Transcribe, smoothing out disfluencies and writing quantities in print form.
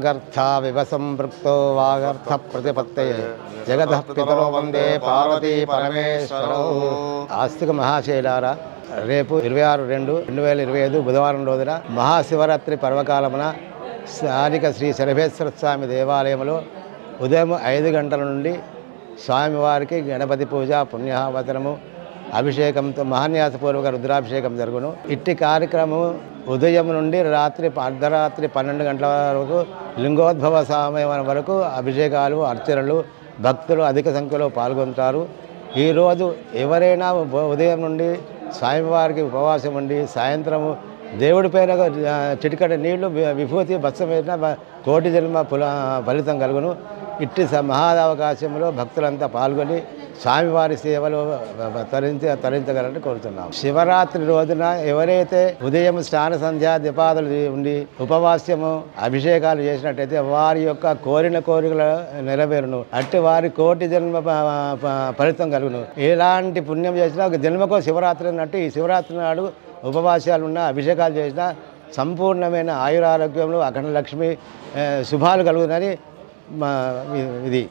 వాగర్థావివ సంపృక్తో వాగర్థ ప్రతిపత్తయే జగతః పితరో వందే పార్వతీ పరమేశ్వరౌ. ఆస్తిక మహాశైలారా, రేపు 26/2/2025 బుధవారం రోజున మహాశివరాత్రి పర్వకాలమున స్థానిక శ్రీ శరభేశ్వర స్వామి దేవాలయంలో ఉదయం 5 గంటల నుండి స్వామివారికి గణపతి పూజ, పుణ్యాహవచనము, అభిషేకంతో మహాన్యాసపూర్వక రుద్రాభిషేకం జరుగును. ఇట్టి కార్యక్రమం ఉదయం నుండి అర్ధరాత్రి 12 గంటల వరకు లింగోద్భవ సమయం వరకు అభిషేకాలు, అర్చనలు, భక్తులు అధిక సంఖ్యలో పాల్గొంటారు. ఈరోజు ఎవరైనా ఉదయం నుండి స్వామివారికి ఉపవాసం ఉండి సాయంత్రము దేవుడి పైన చిటికట నీళ్లు విభూతి భస్సం వేసిన కోటి జన్మ ఫలితం కలుగును. ఇట్టి మహావకాశంలో భక్తులంతా పాల్గొని స్వామివారి సేవలో తరించగలని కోరుతున్నాం. శివరాత్రి రోజున ఎవరైతే ఉదయం స్నాన సంధ్యా దీపాదులు ఉండి ఉపవాస్యము, అభిషేకాలు చేసినట్టయితే వారి యొక్క కోరికలు నెరవేరును. అట్టి వారి కోటి జన్మ ఫలితం కలుగును. ఎలాంటి పుణ్యం చేసినా ఒక జన్మకో శివరాత్రి అన్నట్టు ఈ శివరాత్రి నాడు ఉపవాసాలు ఉన్నా, అభిషేకాలు చేసినా సంపూర్ణమైన ఆయురారోగ్యంలో అఖండ లక్ష్మి శుభాలు కలుగునని ఇది.